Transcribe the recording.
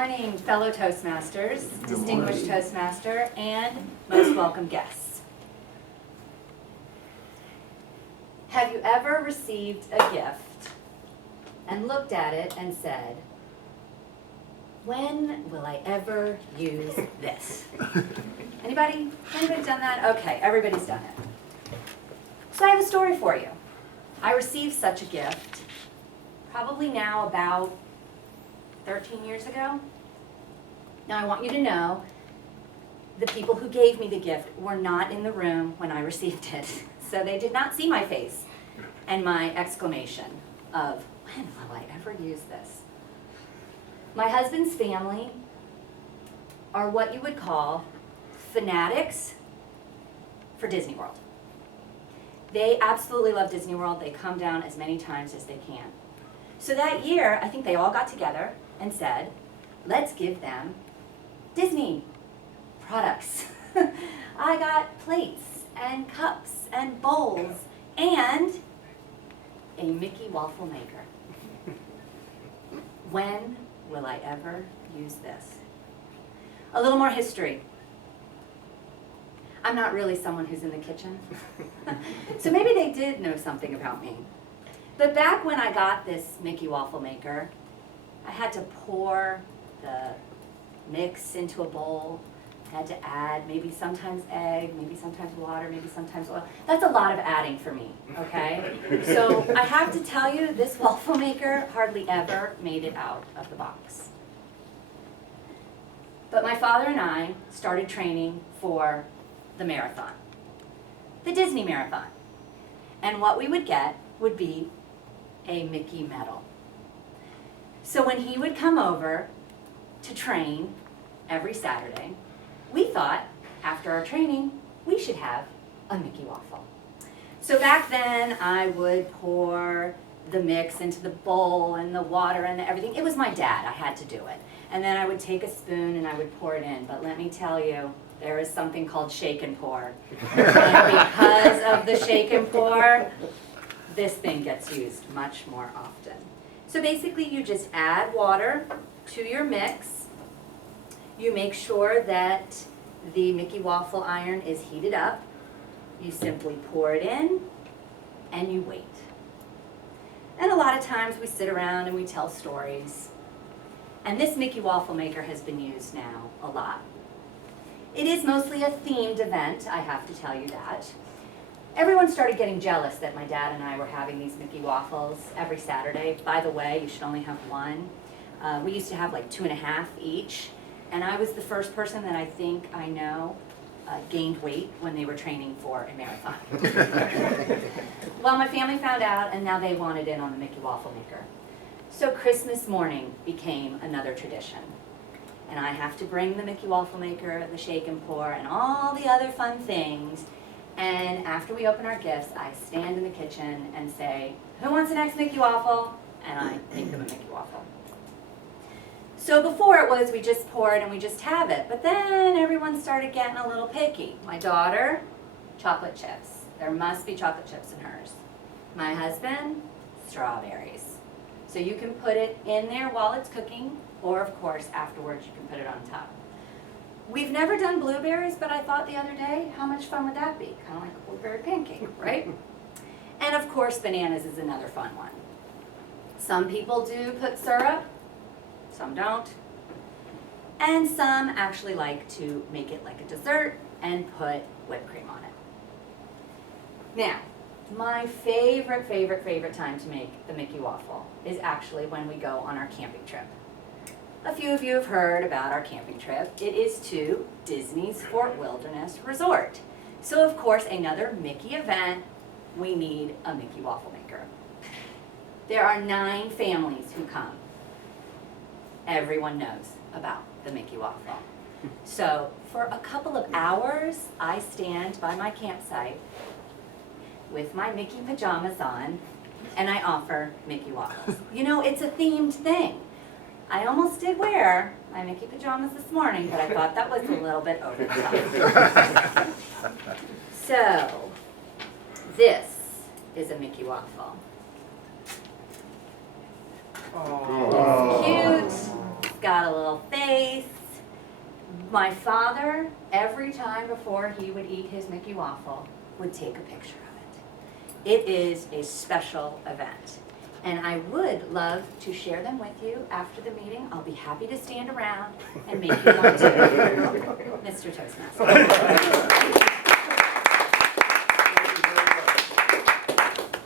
morning, fellow Toastmasters, distinguished Toastmaster, and most welcome guests. Have you ever received a gift and looked at it and said, when will I ever use this? Anybody? Anybody done that? Okay, everybody's done it. So I have a story for you. I received such a gift, probably now about 13 years ago. Now I want you to know, the people who gave me the gift were not in the room when I received it. So they did not see my face and my exclamation of, when will I ever use this? My husband's family are what you would call fanatics for Disney World. They absolutely love Disney World. They come down as many times as they can. So that year, I think they all got together and said, let's give them Disney products. I got plates and cups and bowls and a Mickey waffle maker. When will I ever use this? A little more history. I'm not really someone who's in the kitchen. So maybe they did know something about me. But back when I got this Mickey waffle maker, I had to pour the mix into a bowl. I had to add maybe sometimes egg, maybe sometimes water, maybe sometimes oil. That's a lot of adding for me, okay? So I have to tell you, this waffle maker hardly ever made it out of the box. But my father and I started training for the marathon, the Disney Marathon. And what we would get would be a Mickey medal. So when he would come over to train every Saturday, we thought, after our training, we should have a Mickey waffle. So back then, I would pour the mix into the bowl and the water and everything. It was my dad, I had to do it. And then I would take a spoon and I would pour it in. But let me tell you, there is something called shake and pour. And because of the shake and pour, this thing gets used much more often. So basically you just add water to your mix. You make sure that the Mickey waffle iron is heated up. You simply pour it in and you wait. And a lot of times we sit around and we tell stories. And this Mickey waffle maker has been used now a lot. It is mostly a themed event, I have to tell you that. Everyone started getting jealous that my dad and I were having these Mickey waffles every Saturday. By the way, you should only have one. We used to have like 2.5 each. And I was the first person that I think I know gained weight when they were training for a marathon. Well, my family found out and now they wanted in on the Mickey waffle maker. So Christmas morning became another tradition. And I have to bring the Mickey waffle maker, the shake and pour, and all the other fun things. And after we open our gifts, I stand in the kitchen and say, who wants the next Mickey waffle? And I make them a Mickey waffle. So before it was we just pour it and we just have it. But then everyone started getting a little picky. My daughter, chocolate chips. There must be chocolate chips in hers. My husband, strawberries. So you can put it in there while it's cooking, or of course afterwards you can put it on top. We've never done blueberries, but I thought the other day, how much fun would that be? Kind of like a blueberry pancake, right? And of course bananas is another fun one. Some people do put syrup, some don't. And some actually like to make it like a dessert and put whipped cream on it. Now, my favorite time to make the Mickey waffle is actually when we go on our camping trip. A few of you have heard about our camping trip. It is to Disney's Fort Wilderness Resort. So of course, another Mickey event, we need a Mickey waffle maker. There are 9 families who come. Everyone knows about the Mickey waffle. So for a couple of hours, I stand by my campsite with my Mickey pajamas on, and I offer Mickey waffles. You know, it's a themed thing. I almost did wear my Mickey pajamas this morning, but I thought that was a little bit over the top. So, this is a Mickey waffle. Oh. It's cute. got a little face. My father, every time before he would eat his Mickey waffle, would take a picture of it. It is a special event. And I would love to share them with you after the meeting. I'll be happy to stand around and make you one too, Mr. Toastmaster.